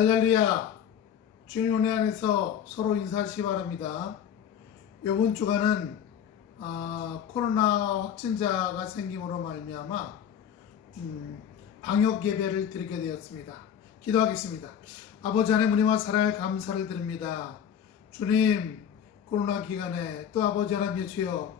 할렐루야. 주님 은혜 안에서 서로 인사하시기 바랍니다. 이번 주간은 코로나 확진자가 생김으로 말미암아 방역 예배를 드리게 되었습니다. 기도하겠습니다. 아버지 하나님과 사랑을 감사를 드립니다. 주님, 코로나 기간에 또 아버지 하나님 주여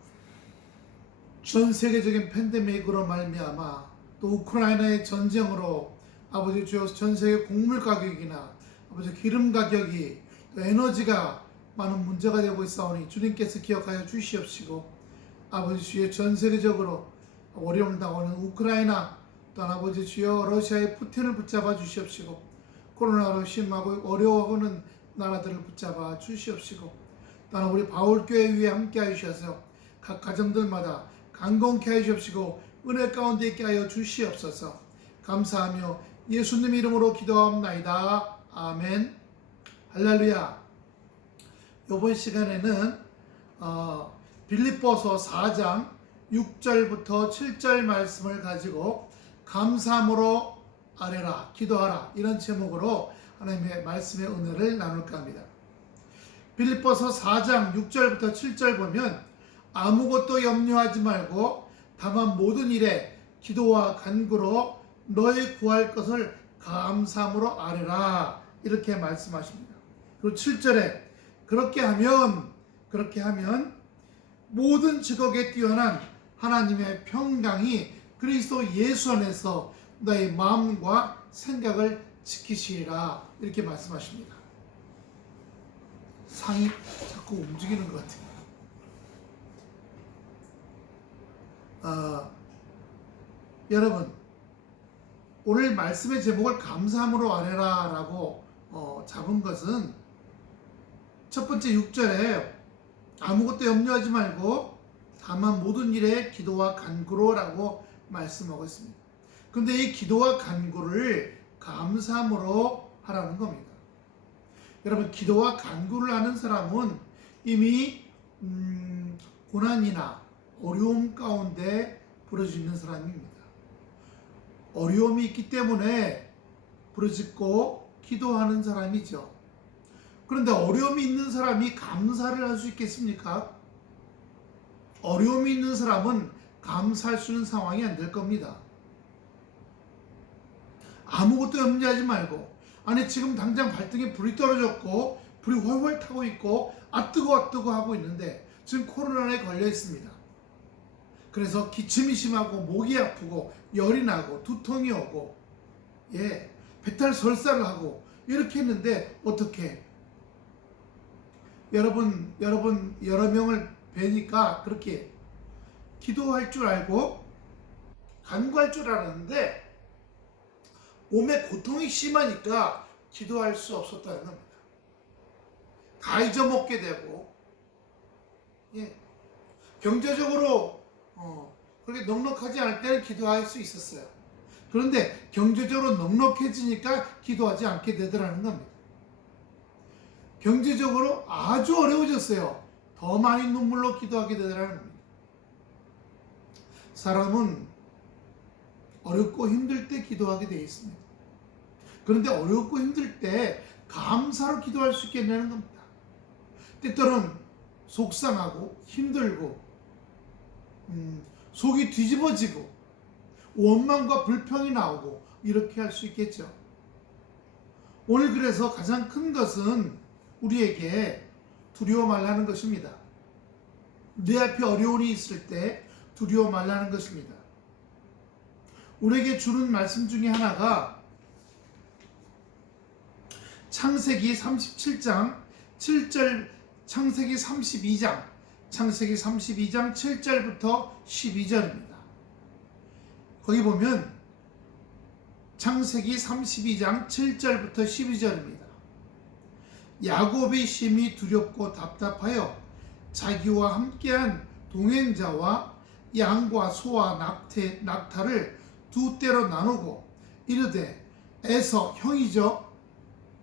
전 세계적인 팬데믹으로 말미암아 또 우크라이나의 전쟁으로 아버지 주여 전 세계 곡물 가격이나 아버지 기름 가격이 또 에너지가 많은 문제가 되고 있사오니 주님께서 기억하여 주시옵시고 아버지 주여 전 세계적으로 어려움 당하는 우크라이나 또 아버지 주여 러시아의 푸틴을 붙잡아 주시옵시고 코로나로 심하고 어려워하는 나라들을 붙잡아 주시옵시고 또한 우리 바울교회 위에 함께 하셔서 각 가정들마다 강건케 하여 주옵시고 은혜 가운데 있게 하여 주시옵소서. 감사하며 예수님 이름으로 기도합나이다. 아멘. 할렐루야. 이번 시간에는 빌립보서 4장 6절부터 7절 말씀을 가지고 감사함으로 아뢰라, 기도하라 이런 제목으로 하나님의 말씀의 은혜를 나눌까 합니다. 빌립보서 4장 6절부터 7절 보면 아무것도 염려하지 말고 다만 모든 일에 기도와 간구로 너희 구할 것을 감사함으로 아뢰라 이렇게 말씀하십니다. 그리고 7절에 그렇게 하면 모든 직업에 뛰어난 하나님의 평강이 그리스도 예수 안에서 너희 마음과 생각을 지키시리라 이렇게 말씀하십니다. 상이 자꾸 움직이는 것 같아요. 여러분, 오늘 말씀의 제목을 감사함으로 아뢰라 라고 잡은 것은 첫 번째 6절에 아무것도 염려하지 말고 다만 모든 일에 기도와 간구로 라고 말씀하고 있습니다. 그런데 이 기도와 간구를 감사함으로 하라는 겁니다. 여러분, 기도와 간구를 하는 사람은 이미 고난이나 어려움 가운데 부르짖는 사람입니다. 어려움이 있기 때문에 부르짖고 기도하는 사람이죠. 그런데 어려움이 있는 사람이 감사를 할 수 있겠습니까? 어려움이 있는 사람은 감사할 수 있는 상황이 안 될 겁니다. 아무것도 염려하지 말고, 아니 지금 당장 발등에 불이 떨어졌고 불이 훨훨 타고 있고 뜨거워 하고 있는데 지금 코로나에 걸려 있습니다. 그래서 기침이 심하고 목이 아프고 열이 나고 두통이 오고 배탈 설사를 하고 이렇게 했는데 어떻게 여러분 여러 명을 뵈니까 그렇게 기도할 줄 알고 간구할 줄 알았는데 몸에 고통이 심하니까 기도할 수 없었다는 겁니다. 다 잊어먹게 되고 경제적으로 그렇게 넉넉하지 않을 때는 기도할 수 있었어요. 그런데 경제적으로 넉넉해지니까 기도하지 않게 되더라는 겁니다. 경제적으로 아주 어려워졌어요. 더 많이 눈물로 기도하게 되더라는 겁니다. 사람은 어렵고 힘들 때 기도하게 되어 있습니다. 그런데 어렵고 힘들 때 감사로 기도할 수 있겠냐는 겁니다. 때때로는 속상하고 힘들고 속이 뒤집어지고 원망과 불평이 나오고 이렇게 할 수 있겠죠. 오늘 그래서 가장 큰 것은 우리에게 두려워 말라는 것입니다. 내 앞에 어려움이 있을 때 두려워 말라는 것입니다. 우리에게 주는 말씀 중에 하나가 창세기 37장 7절, 창세기 32장 7절부터 12절입니다. 거기 보면 창세기 32장 7절부터 12절입니다. 야곱이 심히 두렵고 답답하여 자기와 함께한 동행자와 양과 소와 낙타를 두 떼로 나누고 이르되 에서 형이죠.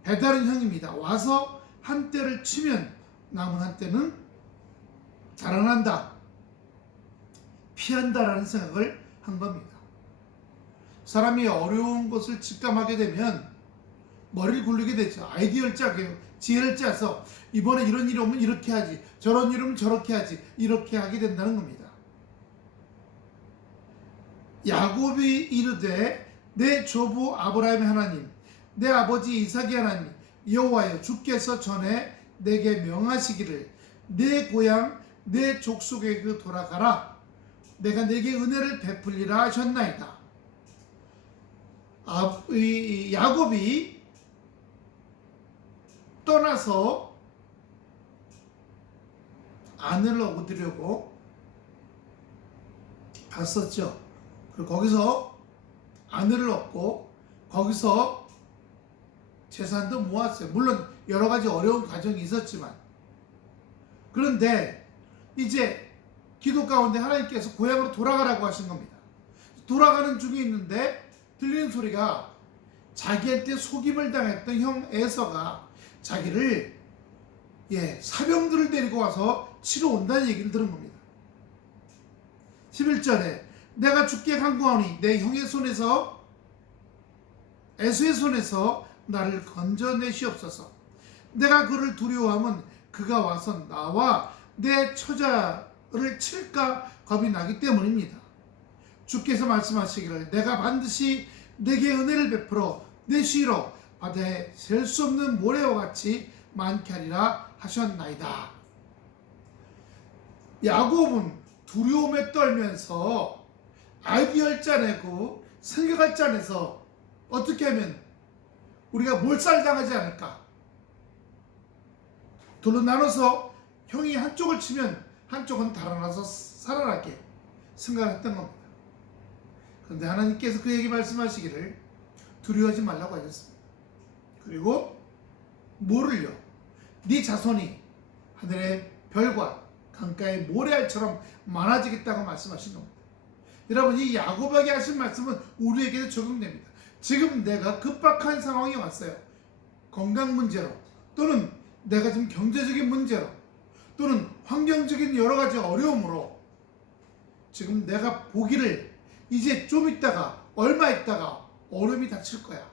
배다른 형입니다. 와서 한 떼를 치면 남은 한 떼는 자라난다. 피한다라는 생각을 한 겁니다. 사람이 어려운 것을 직감하게 되면 머리를 굴리게 되죠. 아이디어를 짜고 지혜를 짜서 이번에 이런 일이 오면 이렇게 하지, 저런 일이 오면 저렇게 하지, 이렇게 하게 된다는 겁니다. 야곱이 이르되 내 조부 아브라함의 하나님, 내 아버지 이삭의 하나님 여호와여, 주께서 전에 내게 명하시기를 내 고향 내 족속에게 돌아가라, 내가 내게 은혜를 베풀리라 하셨나이다. 야곱이 떠나서 아내를 얻으려고 갔었죠. 그리고 거기서 아내를 얻고 거기서 재산도 모았어요. 물론 여러 가지 어려운 과정이 있었지만, 그런데 이제 기도 가운데 하나님께서 고향으로 돌아가라고 하신 겁니다. 돌아가는 중에 있는데 들리는 소리가 자기한테 속임을 당했던 형 에서가 자기를 사병들을 데리고 와서 치러 온다는 얘기를 들은 겁니다. 11절에 내가 주께 간구하오니 내 형의 손에서 에서의 손에서 나를 건져내시옵소서. 내가 그를 두려워하면 그가 와서 나와 내 처자를 칠까 겁이 나기 때문입니다. 주께서 말씀하시기를 내가 반드시 내게 은혜를 베풀어 내 시로 바다에 셀 수 없는 모래와 같이 많게 하리라 하셨나이다. 야곱은 두려움에 떨면서 아이디어를 짜내고 생각을 짜내서 어떻게 하면 우리가 몰살당하지 않을까, 둘로 나눠서 형이 한쪽을 치면 한쪽은 달아나서 살아나게 생각했던 겁니다. 그런데 하나님께서 그에게 말씀하시기를 두려워하지 말라고 하셨습니다. 그리고 뭐를요? 네 자손이 하늘의 별과 강가의 모래알처럼 많아지겠다고 말씀하신 겁니다. 여러분, 이 야곱에게 하신 말씀은 우리에게도 적용됩니다. 지금 내가 급박한 상황이 왔어요. 건강 문제로, 또는 내가 지금 경제적인 문제로, 또는 환경적인 여러 가지 어려움으로 지금 내가 보기를 이제 좀 있다가 얼마 있다가 어려움이 닥칠 거야.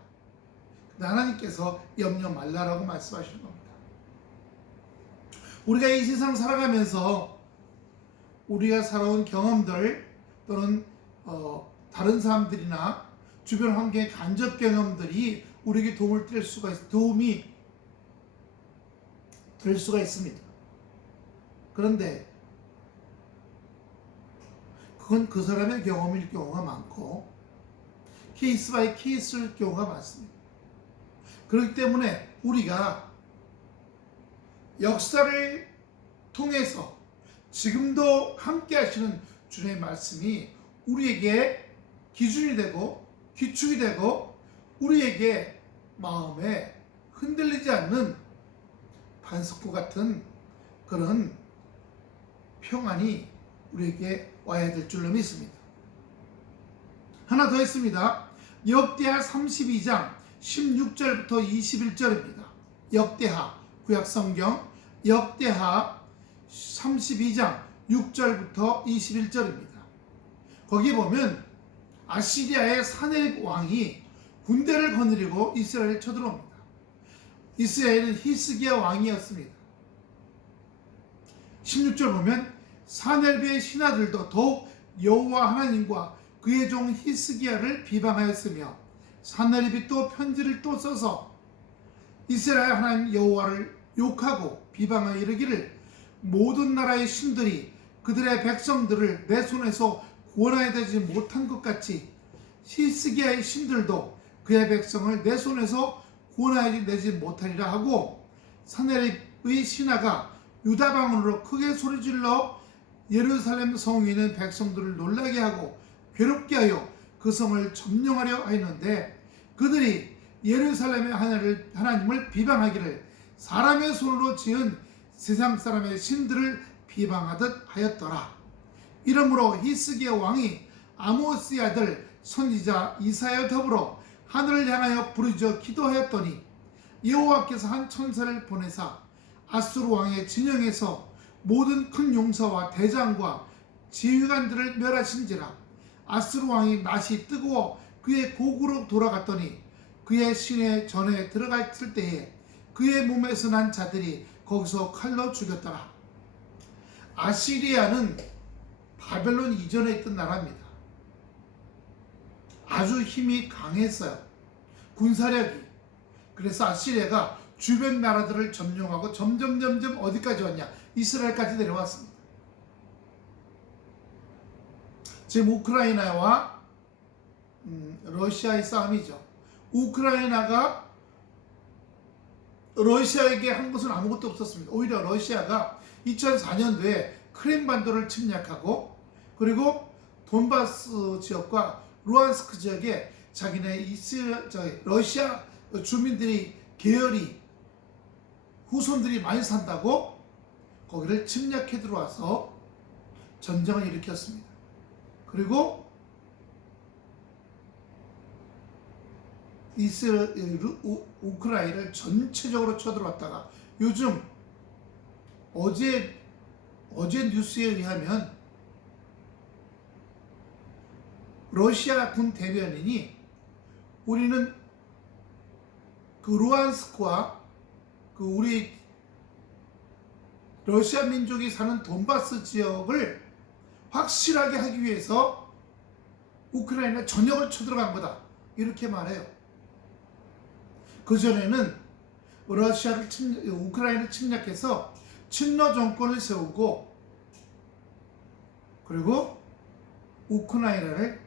하나님께서 염려 말라라고 말씀하시는 겁니다. 우리가 이 세상 살아가면서 우리가 살아온 경험들, 또는 다른 사람들이나 주변 환경의 간접 경험들이 우리에게 도움이 될 수가 있습니다. 그런데 그건 그 사람의 경험일 경우가 많고 케이스 바이 케이스일 경우가 많습니다. 그렇기 때문에 우리가 역사를 통해서 지금도 함께 하시는 주님의 말씀이 우리에게 기준이 되고 기축이 되고 우리에게 마음에 흔들리지 않는 반석과 같은 그런 평안이 우리에게 와야 될 줄로 믿습니다. 하나 더 있습니다. 역대하 32장 16절부터 21절입니다. 역대하 구약성경 역대하 32장 6절부터 21절입니다. 거기 보면 아시리아의 사네립 왕이 군대를 거느리고 이스라엘을 쳐들어옵니다. 이스라엘은 히스기야 왕이었습니다. 16절 보면 사네립의 신하들도 더욱 여호와 하나님과 그의 종 히스기야를 비방하였으며 사네립이 또 편지를 또 써서 이스라엘 하나님 여호와를 욕하고 비방하여 이르기를 모든 나라의 신들이 그들의 백성들을 내 손에서 구원하여 되지 못한 것 같이 히스기야의 신들도 그의 백성을 내 손에서 구원하여 되지 못하리라 하고 사네립의 신하가 유다 방언으로 크게 소리질러 예루살렘 성에 있는 백성들을 놀라게 하고 괴롭게 하여 그 성을 점령하려 하였는데 그들이 예루살렘의 하나님을 비방하기를 사람의 손으로 지은 세상 사람의 신들을 비방하듯 하였더라. 이러므로 히스기야 왕이 아모스의 아들 선지자 이사야와 더불어 하늘을 향하여 부르짖어 기도하였더니 여호와께서 한 천사를 보내사 아수르 왕의 진영에서 모든 큰 용사와 대장과 지휘관들을 멸하신지라. 아수르 왕이 낯이 뜨거워 그의 고구로 돌아갔더니 그의 시내 전에 들어갔을 때에 그의 몸에서 난 자들이 거기서 칼로 죽였더라. 아시리아는 바벨론 이전에 있던 나라입니다. 아주 힘이 강했어요. 군사력이. 그래서 아시리아가 주변 나라들을 점령하고 점점 어디까지 왔냐? 이스라엘까지 내려왔습니다. 지금 우크라이나와 러시아의 싸움이죠. 우크라이나가 러시아에게 한 것은 아무것도 없었습니다. 오히려 러시아가 2004년도에 크림반도를 침략하고 그리고 돈바스 지역과 루안스크 지역에 자기네 러시아 주민들이 계열이 후손들이 많이 산다고 거기를 침략해 들어와서 전쟁을 일으켰습니다. 그리고 우크라이나를 전체적으로 쳐들어왔다가 요즘 어제 뉴스에 의하면 러시아 군 대변인이 우리는 그 루안스크와 그 우리 러시아 민족이 사는 돈바스 지역을 확실하게 하기 위해서 우크라이나 전역을 쳐들어간 거다. 이렇게 말해요. 그전에는 우크라이나를 침략해서 친러 정권을 세우고 그리고 우크라이나를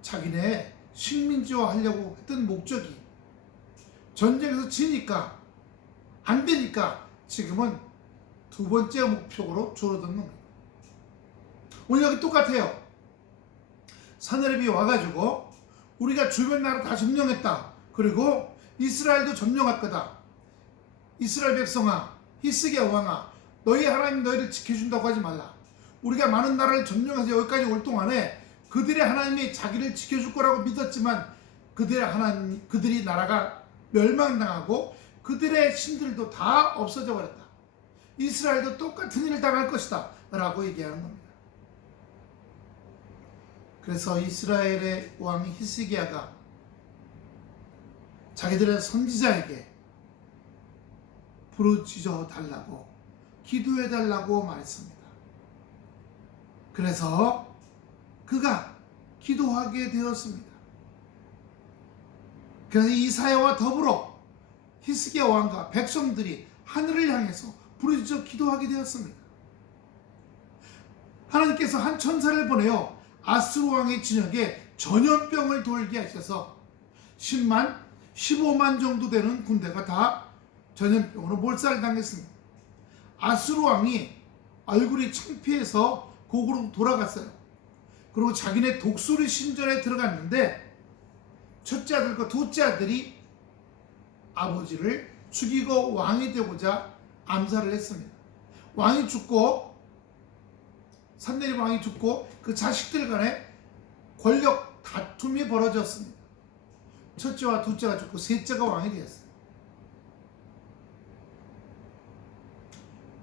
자기네 식민지화 하려고 했던 목적이 전쟁에서 지니까 안 되니까 지금은 두 번째 목표로 줄어든 겁니다. 오늘 여기 똑같아요. 사내립이 와가지고 우리가 주변 나라 다 점령했다. 그리고 이스라엘도 점령할 거다. 이스라엘 백성아, 히스기야 왕아, 너희 하나님 너희를 지켜준다고 하지 말라. 우리가 많은 나라를 점령해서 여기까지 올 동안에 그들의 하나님이 자기를 지켜줄 거라고 믿었지만 그들이 나라가 멸망당하고 그들의 신들도 다 없어져 버렸다. 이스라엘도 똑같은 일을 당할 것이다 라고 얘기하는 겁니다. 그래서 이스라엘의 왕 히스기야가 자기들의 선지자에게 부르짖어 달라고 기도해 달라고 말했습니다. 그래서 그가 기도하게 되었습니다. 그래서 이사야와 더불어 히스기야 왕과 백성들이 하늘을 향해서 부르짖어 기도하게 되었습니다. 하나님께서 한 천사를 보내어 아수르 왕의 진영에 전염병을 돌게 하셔서 10만, 15만 정도 되는 군대가 다 전염병으로 몰살당했습니다. 아수르 왕이 얼굴이 창피해서 고국으로 돌아갔어요. 그리고 자기네 독수리 신전에 들어갔는데 첫째 아들과 둘째 아들이 아버지를 죽이고 왕이 되고자 암살을 했습니다. 왕이 죽고 산내립 왕이 죽고 그 자식들 간에 권력 다툼이 벌어졌습니다. 첫째와 둘째가 죽고 셋째가 왕이 되었어요.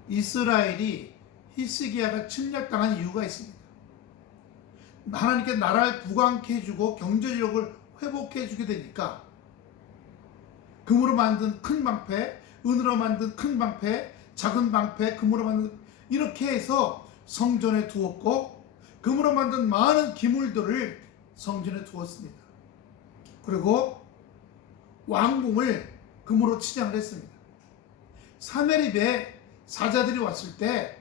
이스라엘이 히스기야가 침략당한 이유가 있습니다. 하나님께 나라를 부강케 해주고 경제력을 회복해 주게 되니까 금으로 만든 큰 방패, 은으로 만든 큰 방패, 작은 방패, 금으로 만든 이렇게 해서 성전에 두었고 금으로 만든 많은 기물들을 성전에 두었습니다. 그리고 왕궁을 금으로 치장을 했습니다. 사내립에 사자들이 왔을 때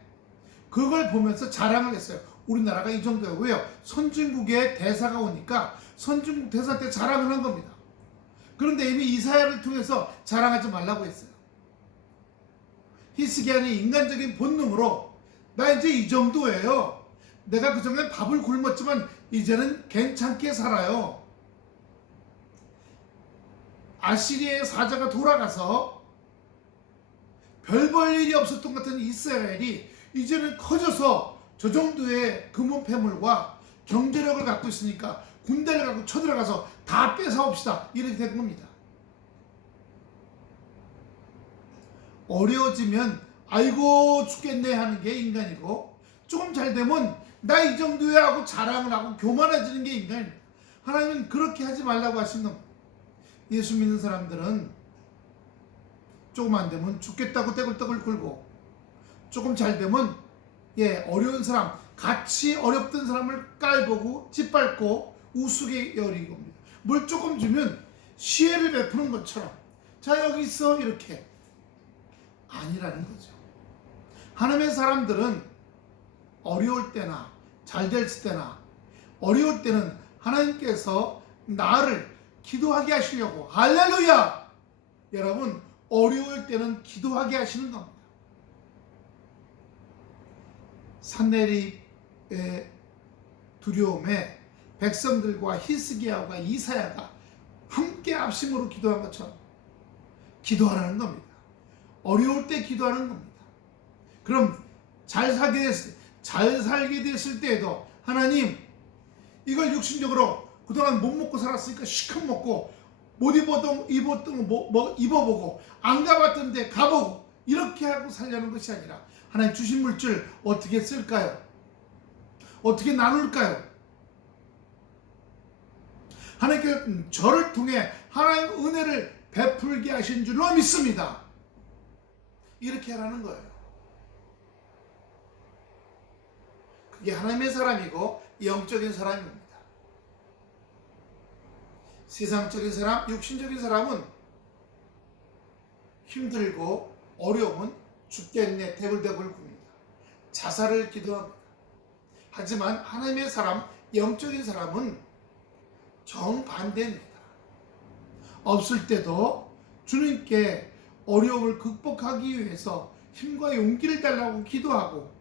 그걸 보면서 자랑을 했어요. 우리나라가 이 정도예요. 왜요? 선진국의 대사가 오니까 선진국 대사 때 자랑을 한 겁니다. 그런데 이미 이사야를 통해서 자랑하지 말라고 했어요. 히스기야는 인간적인 본능으로 나 이제 이 정도예요. 내가 그전에 밥을 굶었지만 이제는 괜찮게 살아요. 아시리아의 사자가 돌아가서 별 볼 일이 없었던 것 같은 이스라엘이 이제는 커져서 저 정도의 금은폐물과 경제력을 갖고 있으니까 군대를 갖고 쳐들어가서 다 뺏어옵시다 이렇게 된 겁니다. 어려워지면 아이고 죽겠네 하는 게 인간이고 조금 잘 되면 나 이 정도야 하고 자랑을 하고 교만해지는 게 인간입니다. 하나님은 그렇게 하지 말라고 하신 겁니다. 예수 믿는 사람들은 조금 안 되면 죽겠다고 떼굴떼굴 굴고, 조금 잘 되면 어려운 사람, 같이 어렵던 사람을 깔보고 짓밟고 우스갯여리고 겁니다. 뭘 조금 주면 시혜를 베푸는 것처럼, 자 여기 있어, 이렇게 아니라는 거죠. 하나님의 사람들은 어려울 때나 잘 될 때나, 어려울 때는 하나님께서 나를 기도하게 하시려고, 할렐루야! 여러분, 어려울 때는 기도하게 하시는 겁니다. 산내립의 두려움에 백성들과 히스기야와 이사야가 함께 합심으로 기도한 것처럼 기도하라는 겁니다. 어려울 때 기도하는 겁니다. 그럼 잘 살게 됐을 때에도 하나님, 이걸 육신적으로 그동안 못 먹고 살았으니까 시컷 먹고, 못 입었던 입어보고, 안 가봤던 데 가보고, 이렇게 하고 살려는 것이 아니라 하나님 주신 물질 어떻게 쓸까요? 어떻게 나눌까요? 하나님께 저를 통해 하나님 은혜를 베풀게 하신 줄로 믿습니다. 이렇게 하라는 거예요. 그게 하나님의 사람이고 영적인 사람입니다. 세상적인 사람, 육신적인 사람은 힘들고 어려움은 죽겠네 대굴대굴 굽니다. 자살을 기도합니다. 하지만 하나님의 사람, 영적인 사람은 정반대입니다. 없을 때도 주님께 어려움을 극복하기 위해서 힘과 용기를 달라고 기도하고,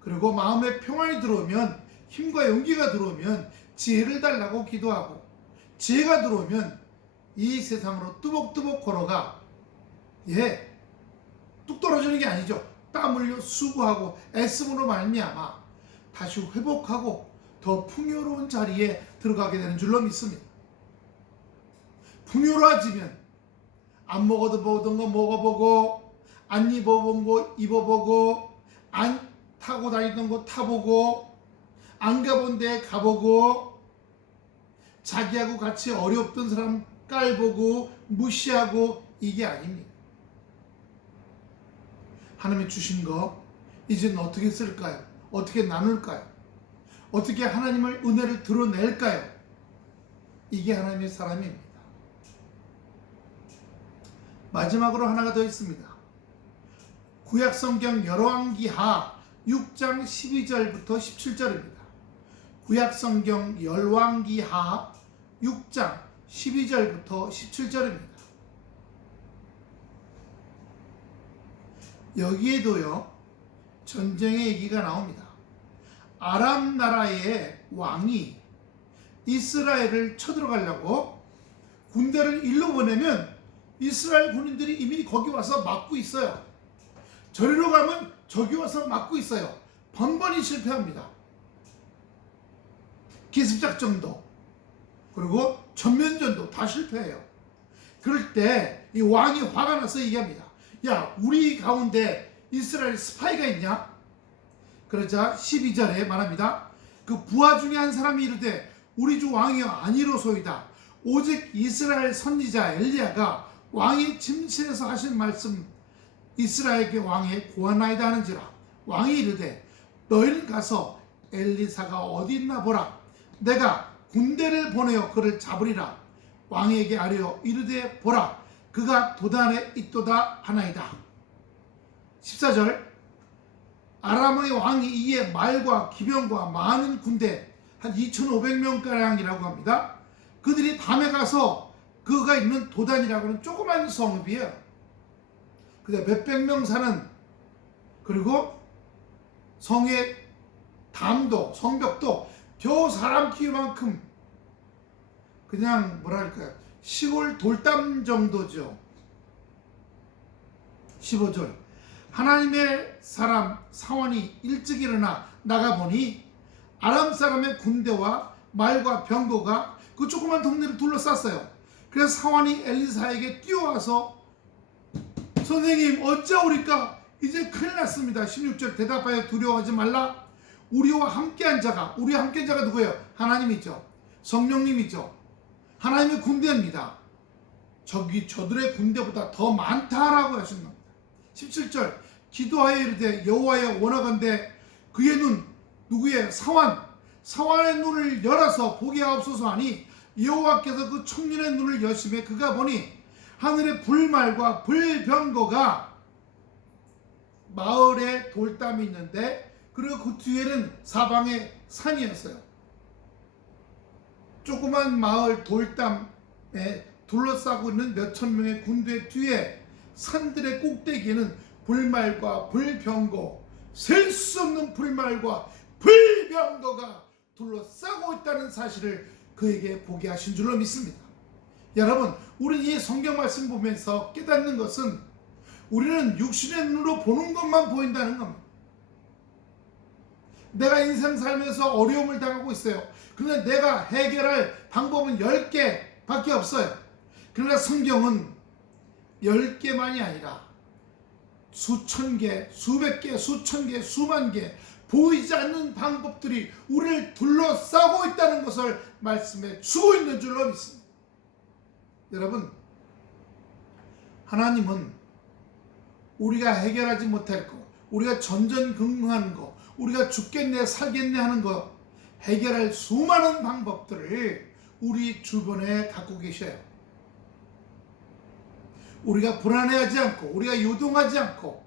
그리고 마음에 평안이 들어오면, 힘과 용기가 들어오면 지혜를 달라고 기도하고, 지혜가 들어오면 이 세상으로 뚜벅뚜벅 걸어가, 뚝 떨어지는 게 아니죠. 땀 흘려 수고하고 애씀으로 말미암아 다시 회복하고 더 풍요로운 자리에 들어가게 되는 줄로 믿습니다. 풍요로워지면 안 먹어도 보던 거 먹어보고, 안 입어본 거 입어보고, 안 타고 다니던 거 타보고, 안 가본 데 가보고, 자기하고 같이 어렵던 사람 깔보고 무시하고, 이게 아닙니다. 하나님이 주신 거 이제는 어떻게 쓸까요? 어떻게 나눌까요? 어떻게 하나님의 은혜를 드러낼까요? 이게 하나님의 사람입니다. 마지막으로 하나가 더 있습니다. 구약성경 열왕기하 6장 12절부터 17절입니다. 구약성경 열왕기하 6장 12절부터 17절입니다. 여기에도요, 전쟁의 얘기가 나옵니다. 아람 나라의 왕이 이스라엘을 쳐들어가려고 군대를 일로 보내면 이스라엘 군인들이 이미 거기 와서 막고 있어요. 저리로 가면 저기 와서 막고 있어요. 번번이 실패합니다. 기습작전도, 그리고 전면전도 다 실패해요. 그럴 때 이 왕이 화가 나서 얘기합니다. 야, 우리 가운데 이스라엘 스파이가 있냐? 그러자 12절에 말합니다. 그 부하 중에 한 사람이 이르되 우리 주 왕이여 아니로소이다. 오직 이스라엘 선지자 엘리야가 왕이 침실에서 하신 말씀 이스라엘의 왕에 고하나이다 하는지라. 왕이 이르되 너희는 가서 엘리사가 어디 있나 보라. 내가 군대를 보내어 그를 잡으리라. 왕에게 아뢰어 이르되 보라, 그가 도단에 있도다 하나이다. 14절, 아람의 왕이 이에 말과 기병과 많은 군대 한 2,500명가량이라고 합니다. 그들이 담에 가서 그가 있는 도단이라고 하는 조그만 성읍이에요. 근데 몇백 명 사는, 그리고 성의 담도, 성벽도 겨우 사람 키만큼 그냥 뭐랄까요, 시골 돌담 정도죠. 15절, 하나님의 사람 사원이 일찍 일어나 나가보니 아람 사람의 군대와 말과 병거가 그 조그만 동네를 둘러쌌어요. 그래서 사원이 엘리사에게 뛰어와서 선생님 어찌하오리까? 이제 큰일 났습니다. 16절, 대답하여 두려워하지 말라. 우리와 함께한 자가, 우리와 함께한 자가 누구예요? 하나님이죠. 성령님이죠. 하나님의 군대입니다. 저들의 군대보다 더 많다라고 하신 겁니다. 17절 기도하여 이르되 여호와여 원하건대 그의 눈 누구의 사환의 눈을 열어서 보게 하옵소서 하니 여호와께서 그 청년의 눈을 여심해 그가 보니 하늘의 불말과 불병거가 마을에 돌담이 있는데 그리고 그 뒤에는 사방에 산이었어요. 조그만 마을 돌담에 둘러싸고 있는 몇천 명의 군대 뒤에 산들의 꼭대기에는 불말과 불병거, 셀 수 없는 불말과 불병거가 둘러싸고 있다는 사실을 그에게 보게 하신 줄로 믿습니다. 여러분, 우리는 이 성경 말씀 보면서 깨닫는 것은 우리는 육신의 눈으로 보는 것만 보인다는 겁니다. 내가 인생 살면서 어려움을 당하고 있어요. 그러나 내가 해결할 방법은 10개밖에 없어요. 그러나 성경은 10개만이 아니라 수천 개, 수백 개, 수천 개, 수만 개 보이지 않는 방법들이 우리를 둘러싸고 있다는 것을 말씀해 주고 있는 줄로 믿습니다. 여러분, 하나님은 우리가 해결하지 못할 것, 우리가 전전긍긍하는 것, 우리가 죽겠네 살겠네 하는 것 해결할 수많은 방법들을 우리 주변에 갖고 계셔요. 우리가 불안해하지 않고, 우리가 요동하지 않고,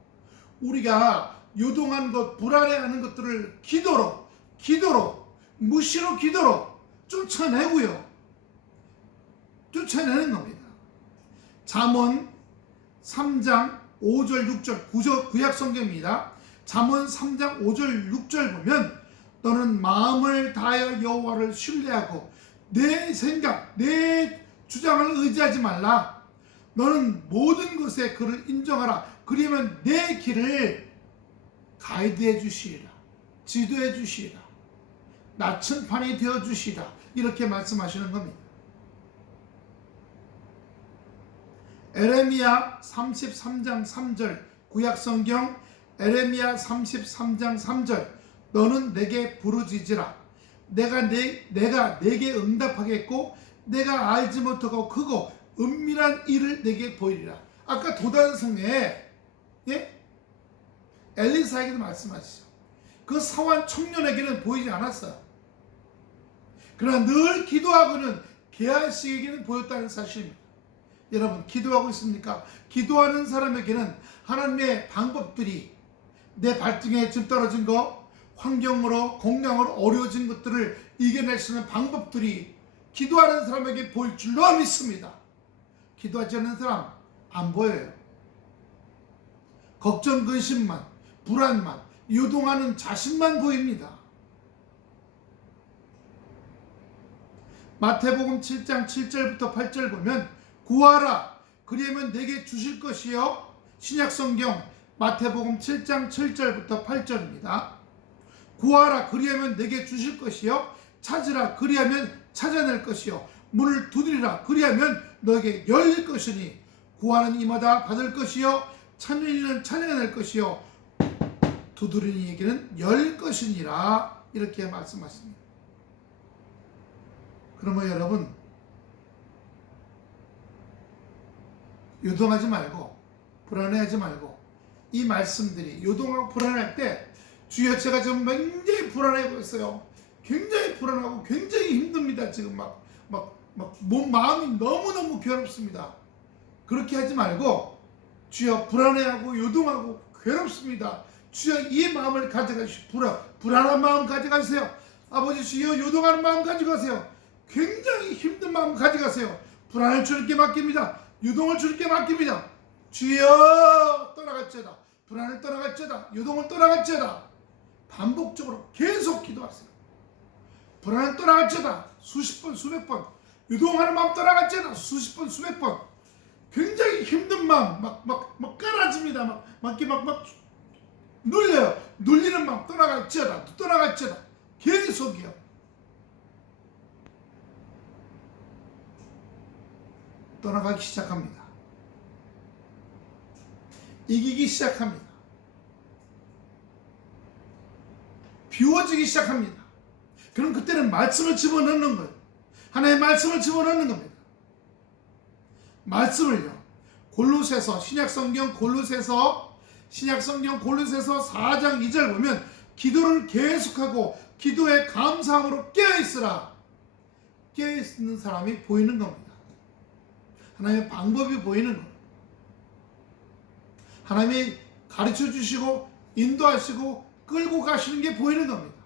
우리가 요동한 것, 불안해하는 것들을 기도로, 무시로 기도로 쫓아내는 겁니다. 잠언 3장 5절 6절 구약 성경입니다. 잠언 3장 5절 6절 보면 너는 마음을 다하여 여호와를 신뢰하고 내 생각, 내 주장을 의지하지 말라. 너는 모든 것에 그를 인정하라. 그러면 내 길을 가이드해 주시리라. 지도해 주시리라. 나침판이 되어 주시리라. 이렇게 말씀하시는 겁니다. 에레미야 33장 3절 구약성경 에레미야 33장 3절 너는 내게 부르짖으라. 내가 내게 응답하겠고 내가 알지 못하고 크고 은밀한 일을 내게 보이리라. 아까 도단성에 엘리사에게도 말씀하시죠. 그 사환 청년에게는 보이지 않았어요. 그러나 늘 기도하고는 게하시에게는 보였다는 사실입니다. 여러분, 기도하고 있습니까? 기도하는 사람에게는 하나님의 방법들이 내 발등에 좀 떨어진 거, 환경으로 공경으로 어려워진 것들을 이겨낼 수 있는 방법들이 기도하는 사람에게 보일 줄로 믿습니다. 기도하지 않는 사람 안 보여요. 걱정, 근심만, 불안만, 요동하는 자신만 보입니다. 마태복음 7장 7절부터 8절 보면 구하라 그리하면 내게 주실 것이요. 신약성경 마태복음 7장 7절부터 8절입니다. 구하라 그리하면 내게 주실 것이요. 찾으라 그리하면 찾아낼 것이요. 문을 두드리라 그리하면 너에게 열릴 것이니 구하는 이마다 받을 것이요. 찾는 이는 찾아낼 것이요. 두드리는 이에게는 열릴 것이니라. 이렇게 말씀하십니다. 그러면 여러분, 요동하지 말고 불안해하지 말고 이 말씀들이 요동하고 불안할 때 주여 제가 지금 굉장히 불안해하고 있어요. 굉장히 불안하고 굉장히 힘듭니다. 지금 몸 마음이 너무너무 괴롭습니다. 그렇게 하지 말고 주여 불안해하고 요동하고 괴롭습니다. 주여 이 마음을 가져가시오. 불안한 마음 가져가세요. 아버지 주여 요동하는 마음 가져가세요. 굉장히 힘든 마음 가져가세요. 불안을 주님께 맡깁니다. 요동을 주님께 맡깁니다. 주여 떠나갈지어다. 불안을 떠나갈지어다. 요동을 떠나갈지어다. 반복적으로 계속 기도하세요. 불안을 떠나갈지어다. 수십 번 수백 번. 요동하는 마음 떠나갈지어다. 수십 번 수백 번. 굉장히 힘든 마음 막 깔아집니다. 막 눌려요. 눌리는 마음 떠나갈지어다. 계속이요. 떠나가기 시작합니다. 이기기 시작합니다. 비워지기 시작합니다. 그럼 그때는 말씀을 집어넣는 거예요. 하나의 말씀을 집어넣는 겁니다. 말씀을요. 골로새서 신약성경 골로새서 4장 2절 보면 기도를 계속하고 기도에 감사함으로 깨어있으라. 깨어있는 사람이 보이는 겁니다. 하나님의 방법이 보이는 겁니다. 하나님이 가르쳐 주시고 인도하시고 끌고 가시는 게 보이는 겁니다.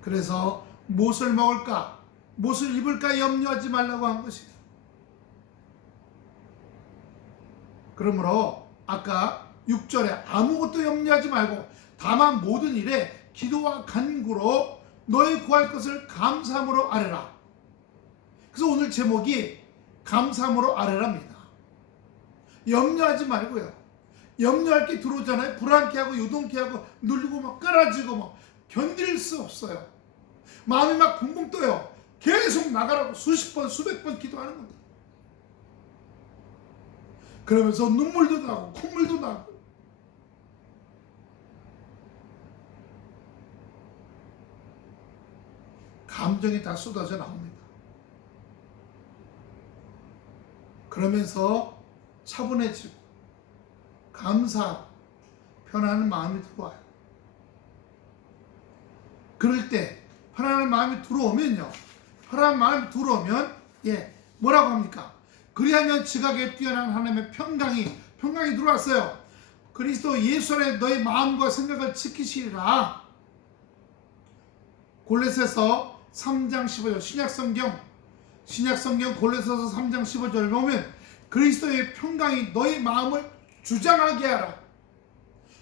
그래서 무엇을 먹을까, 무엇을 입을까 염려하지 말라고 한 것이에요. 그러므로 아까 6절에 아무것도 염려하지 말고 다만 모든 일에 기도와 간구로 너희 구할 것을 감사함으로 아뢰라. 그래서 오늘 제목이 감사함으로 아뢰랍니다. 염려하지 말고요. 염려할 게 들어오잖아요. 불안케 하고 요동케 하고 눌리고 막 끌어지고 막 견딜 수 없어요. 마음이 막 붕붕 떠요. 계속 나가라고 수십 번 수백 번 기도하는 겁니다. 그러면서 눈물도 나고 콧물도 나고 감정이 다 쏟아져 나옵니다. 그러면서 차분해지고 감사하고 편안한 마음이 들어와요. 그럴 때 편안한 마음이 들어오면요. 편안한 마음이 들어오면 뭐라고 합니까? 그리하면 지각에 뛰어난 하나님의 평강이 들어왔어요. 그리스도 예수 안에 너희 마음과 생각을 지키시리라. 골로새서 3장 15절 신약성경 골로새서 3장 15절 보면 그리스도의 평강이 너희 마음을 주장하게 하라.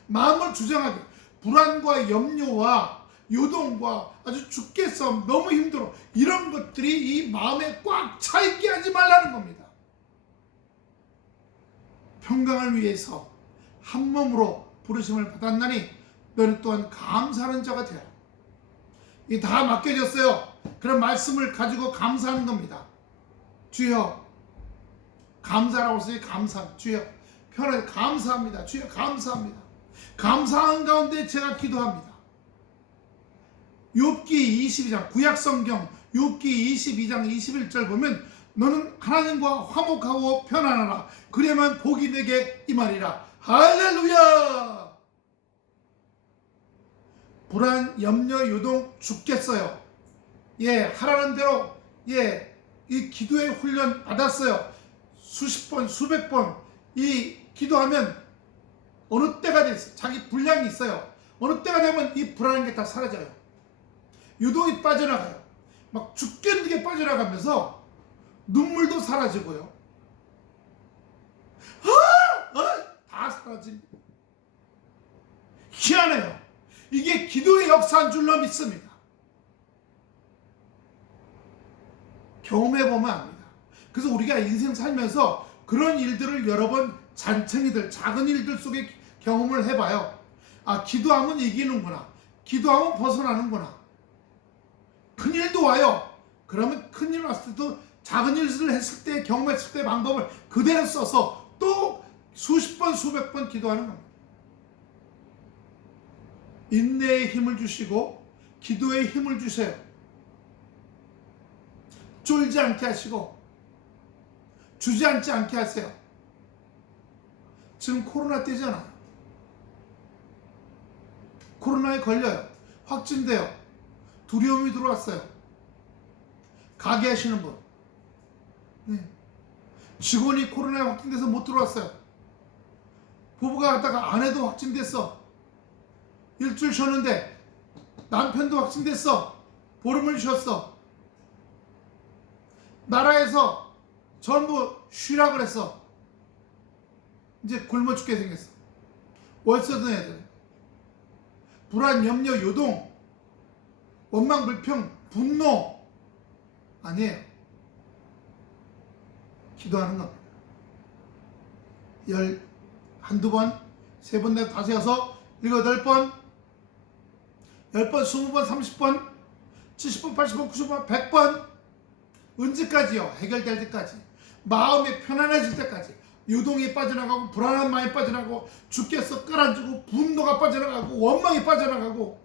마음을 주장하게. 불안과 염려와 요동과 아주 죽겠어 너무 힘들어 이런 것들이 이 마음에 꽉 차있게 하지 말라는 겁니다. 평강을 위해서 한 몸으로 부르심을 받았나니 너는 또한 감사하는 자가 되라. 이게 다 맡겨졌어요. 그런 말씀을 가지고 감사하는 겁니다. 주여 감사라고 했으니 감사합니다. 주여 편안히 감사합니다. 주여 감사합니다. 감사한 가운데 제가 기도합니다. 욥기 22장 구약성경 욥기 22장 21절 보면 너는 하나님과 화목하고 편안하라. 그래야만 복이 내게 임하리라. 할렐루야. 불안, 염려, 요동 죽겠어요. 하라는 대로 이 기도의 훈련 받았어요. 수십 번, 수백 번 이 기도하면 어느 때가 됐어요. 자기 분량이 있어요. 어느 때가 되면 이 불안한 게 다 사라져요. 요동이 빠져나가요. 막 죽겠는게 빠져나가면서 눈물도 사라지고요. 다 사라집니다. 희한해요. 이게 기도의 역사인 줄로 믿습니다. 경험해보면 압니다. 그래서 우리가 인생 살면서 그런 일들을 여러 번 잔챙이들, 작은 일들 속에 경험을 해봐요. 아, 기도하면 이기는구나. 기도하면 벗어나는구나. 큰일도 와요. 그러면 큰일 왔을 때도 작은 일을 했을 때 경험했을 때 방법을 그대로 써서 또 수십 번 수백 번 기도하는 겁니다. 인내의 힘을 주시고 기도의 힘을 주세요. 쫄지 않게 하시고 주저앉지 않게 하세요. 지금 코로나 때잖아요. 코로나에 걸려요. 확진돼요. 두려움이 들어왔어요. 가게 하시는 분. 직원이 코로나에 확진돼서 못 들어왔어요. 부부가 하다가 아내도 확진됐어. 일주일 쉬었는데 남편도 확진됐어. 보름을 쉬었어. 나라에서 전부 쉬라 그랬어. 이제 굶어 죽게 생겼어. 월세도 내야 돼. 불안, 염려, 요동, 원망, 불평, 분노 아니에요. 기도하는 겁니다. 한두 번, 세 번, 넷, 다섯, 여섯, 일곱, 8번, 10번, 20번, 30번, 70번, 80번, 90번, 100번 언제까지요? 해결될 때까지. 마음이 편안해질 때까지. 요동이 빠져나가고 불안한 마음이 빠져나가고 죽겠어 끌어주고 분노가 빠져나가고 원망이 빠져나가고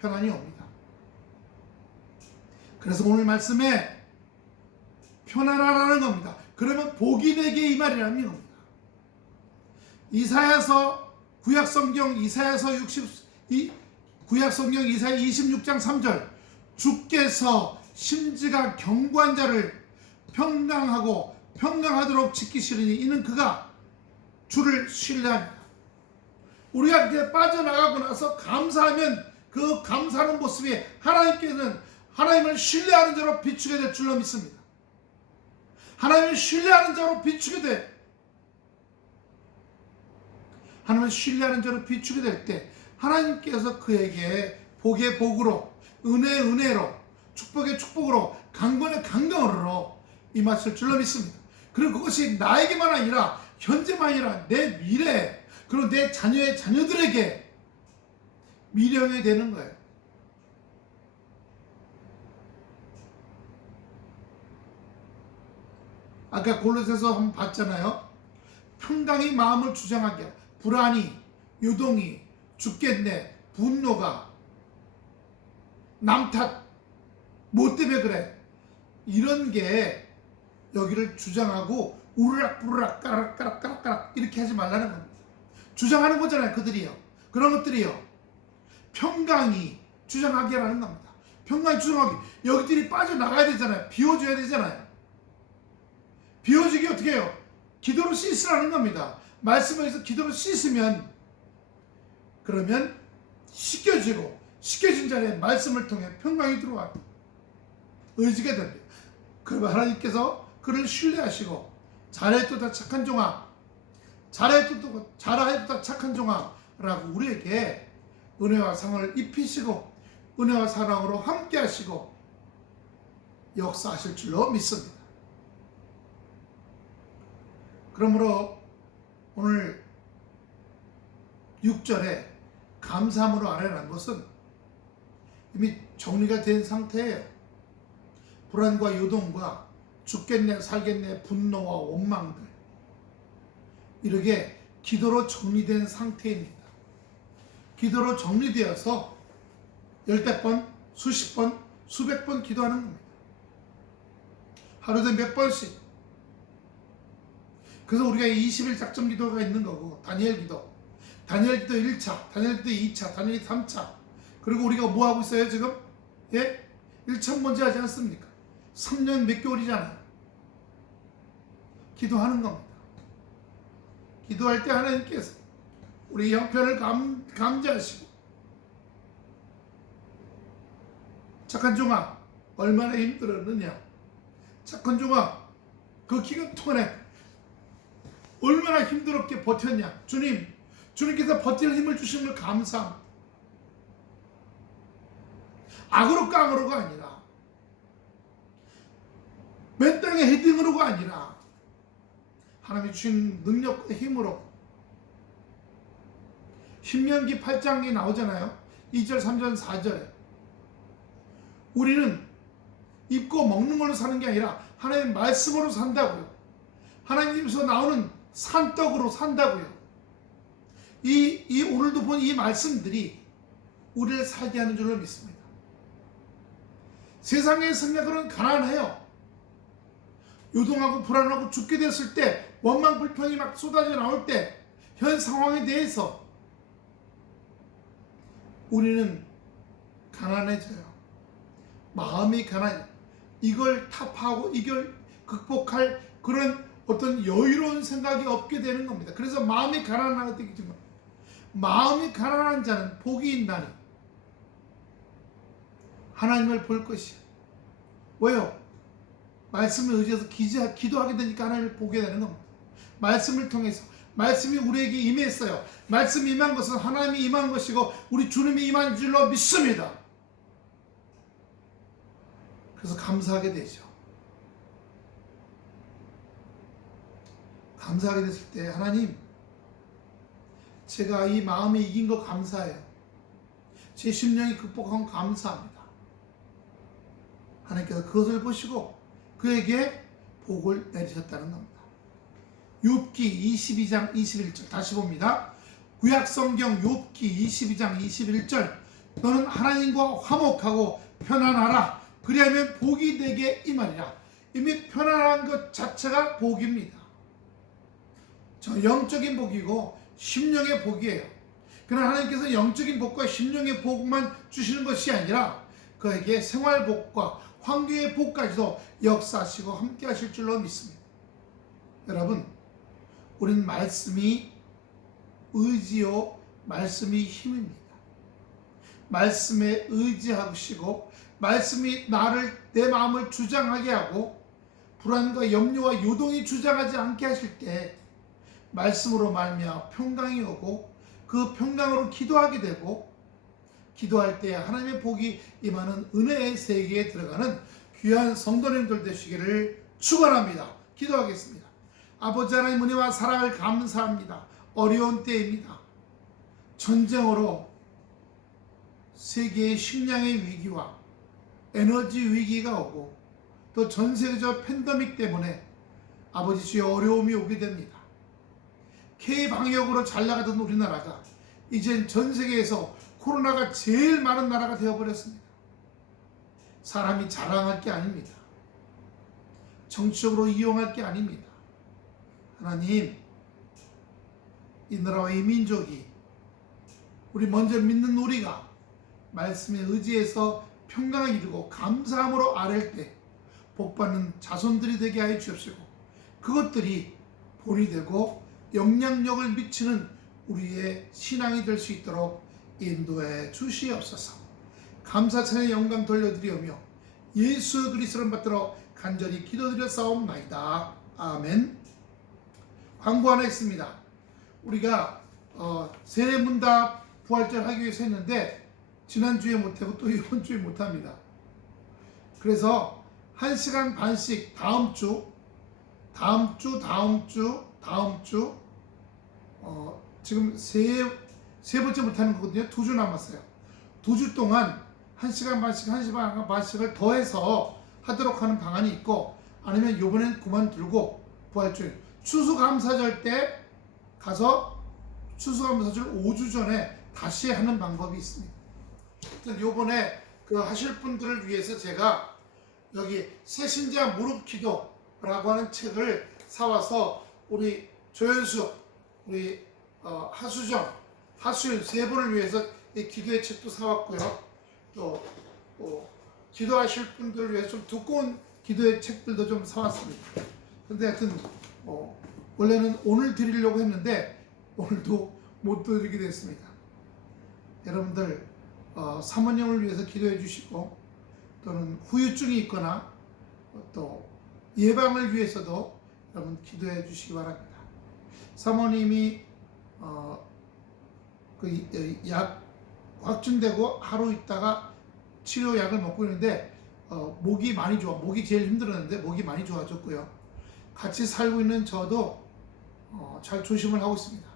편안이 옵니다. 그래서 오늘 말씀에 편안하라는 겁니다. 그러면 복이 되게 이 말이라는 겁니다. 이사야서 구약성경 이사야 26장 3절 주께서 심지가 견고한 자를 평강하도록 지키시리니 이는 그가 주를 신뢰합니다. 우리가 이렇게 빠져나가고 나서 감사하면 그 감사하는 모습이 하나님께는 하나님을 신뢰하는 자로 비추게 될 줄로 믿습니다. 하나님을 신뢰하는 자로 비추게 돼. 하나님을 신뢰하는 자로 비추게 될 때 하나님께서 그에게 복의 복으로, 은혜의 은혜로, 축복의 축복으로, 강건의 강건으로 임하실 줄로 믿습니다. 그리고 그것이 나에게만 아니라 현재만 아니라 내 미래, 그리고 내 자녀의 자녀들에게 미령이 되는 거예요. 아까 골로새서 한번 봤잖아요. 평강이 마음을 주장하게 하고 불안이, 요동이, 죽겠네, 분노가, 남 탓, 뭐 때문에 그래, 이런 게 여기를 주장하고 우르락부르락 까락까락 이렇게 하지 말라는 겁니다. 주장하는 거잖아요. 그들이요. 그런 것들이요. 평강이 주장하게 하라는 겁니다. 평강이 주장하게. 여기들이 빠져나가야 되잖아요. 비워줘야 되잖아요. 비워주기 어떻게 해요? 기도로 씻으라는 겁니다. 말씀에서 기도로 씻으면 그러면 씻겨지고 씻겨진 자리에 말씀을 통해 평강이 들어와요. 의지가 됩니다. 그러면 하나님께서 그를 신뢰하시고 잘해도 착한 종아, 잘해도 착한 종아라고 우리에게 은혜와 상을 입히시고 은혜와 사랑으로 함께 하시고 역사하실 줄로 믿습니다. 그러므로 오늘 6절에 감사함으로 아뢰라는 것은 이미 정리가 된 상태예요. 불안과 요동과 죽겠네 살겠네 분노와 원망들 이렇게 기도로 정리된 상태입니다. 기도로 정리되어서 열댓 번, 수십 번, 수백 번 기도하는 겁니다. 하루에 몇 번씩. 그래서 우리가 20일 작전 기도가 있는 거고 다니엘 기도 1차, 다니엘 기도 2차, 다니엘 기도 3차. 그리고 우리가 뭐 하고 있어요 지금? 예? 1차 먼저 하지 않습니까? 3년 몇 개월이잖아요. 기도하는 겁니다. 기도할 때 하나님께서 우리 형편을 감지하시고 착한 종아 얼마나 힘들었느냐, 착한 종아 그 기간 동안에 얼마나 힘들었게 버텼냐, 주님께서 버틸 힘을 주신 걸 감사합니다. 악으로 깡으로가 아니라 맨 땅에 헤딩으로가 아니라 하나님이 주신 능력과 힘으로. 신명기 8장에 나오잖아요. 2절, 3절, 4절에 우리는 입고 먹는 걸로 사는 게 아니라 하나님의 말씀으로 산다고요. 하나님께서 나오는 산떡으로 산다고요. 오늘도 본 이 말씀들이 우리를 살게 하는 줄로 믿습니다. 세상의 생각으로는 가난해요. 요동하고 불안하고 죽게 됐을 때 원망 불평이 막 쏟아져 나올 때 현 상황에 대해서 우리는 가난해져요. 마음이 가난해요. 이걸 타파하고 이걸 극복할 그런 어떤 여유로운 생각이 없게 되는 겁니다. 그래서 마음이 가난하게 되겠지만 마음이 가난한 자는 복이 있나니 하나님을 볼 것이야. 왜요? 말씀을 의지해서 기도하게 되니까 하나님을 보게 되는 겁니다. 말씀을 통해서 말씀이 우리에게 임했어요. 말씀이 임한 것은 하나님이 임한 것이고 우리 주님이 임한 줄로 믿습니다. 그래서 감사하게 되죠. 감사하게 됐을 때 하나님, 제가 이 마음이 이긴 거 감사해요. 제 심령이 극복한 거 감사합니다. 하나님께서 그것을 보시고 그에게 복을 내리셨다는 겁니다. 욥기 22장 21절 다시 봅니다. 구약성경 욥기 22장 21절 너는 하나님과 화목하고 편안하라. 그리하면 복이 되게 임하리라. 이미 편안한 것 자체가 복입니다. 저 영적인 복이고 심령의 복이에요. 그러나 하나님께서 영적인 복과 심령의 복만 주시는 것이 아니라 그에게 생활복과 환경의 복까지도 역사하시고 함께 하실 줄로 믿습니다. 여러분, 우린 말씀이 의지요, 말씀이 힘입니다. 말씀에 의지하시고 말씀이 내 마음을 주장하게 하고 불안과 염려와 요동이 주장하지 않게 하실 때 말씀으로 말미암아 평강이 오고 그 평강으로 기도하게 되고 기도할 때 하나님의 복이 임하는 은혜의 세계에 들어가는 귀한 성도님들 되시기를 축원합니다. 기도하겠습니다. 아버지 하나님 은혜와 사랑을 감사합니다. 어려운 때입니다. 전쟁으로 세계의 식량의 위기와 에너지 위기가 오고 또 전 세계적 팬데믹 때문에 아버지 주의 어려움이 오게 됩니다. K방역으로 잘 나가던 우리나라가 이젠 전 세계에서 코로나가 제일 많은 나라가 되어버렸습니다. 사람이 자랑할 게 아닙니다. 정치적으로 이용할 게 아닙니다. 하나님, 이 나라와 이 민족이 우리 먼저 믿는 우리가 말씀에 의지해서 평강을 이루고 감사함으로 아랠 때 복받는 자손들이 되게 하여 주옵시고 그것들이 본이 되고 영향력을 미치는 우리의 신앙이 될 수 있도록 인도해 주시옵소서. 감사 찬양의 영광 돌려드리오며 예수 그리스도를 받들어 간절히 기도드려 싸움나이다. 아멘. 광고 하나 있습니다. 우리가 세례문답 부활절 하기 위해서 했는데 지난주에 못하고 또 이번 주에 못합니다. 그래서 1시간 반씩 다음 주 지금 세 번째 못하는 거거든요. 2주 남았어요. 2주 동안 1시간 반씩을 더해서 하도록 하는 방안이 있고 아니면 이번엔 그만두고 부활절 추수감사절 때 가서 추수감사절 5주 전에 다시 하는 방법이 있습니다. 요번에 그 하실 분들을 위해서 제가 여기 새신자 무릎 기도라고 하는 책을 사와서 우리 조현수, 우리 하수정, 하수윤 세 분을 위해서 이 기도의 책도 사왔고요. 또 기도하실 분들을 위해서 좀 두꺼운 기도의 책들도 좀 사왔습니다. 근데 하여튼 원래는 오늘 드리려고 했는데 오늘도 못 드리게 됐습니다. 여러분들 사모님을 위해서 기도해 주시고 또는 후유증이 있거나 또 예방을 위해서도 여러분 기도해 주시기 바랍니다. 사모님이 그 약 확진되고 하루 있다가 치료약을 먹고 있는데 목이 제일 힘들었는데 목이 많이 좋아졌고요. 같이 살고 있는 저도 잘 조심을 하고 있습니다.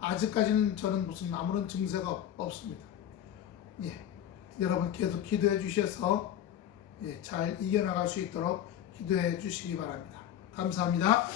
아직까지는 저는 무슨 아무런 증세가 없습니다. 예, 여러분 계속 기도해 주셔서 잘 이겨나갈 수 있도록 기도해 주시기 바랍니다. 감사합니다.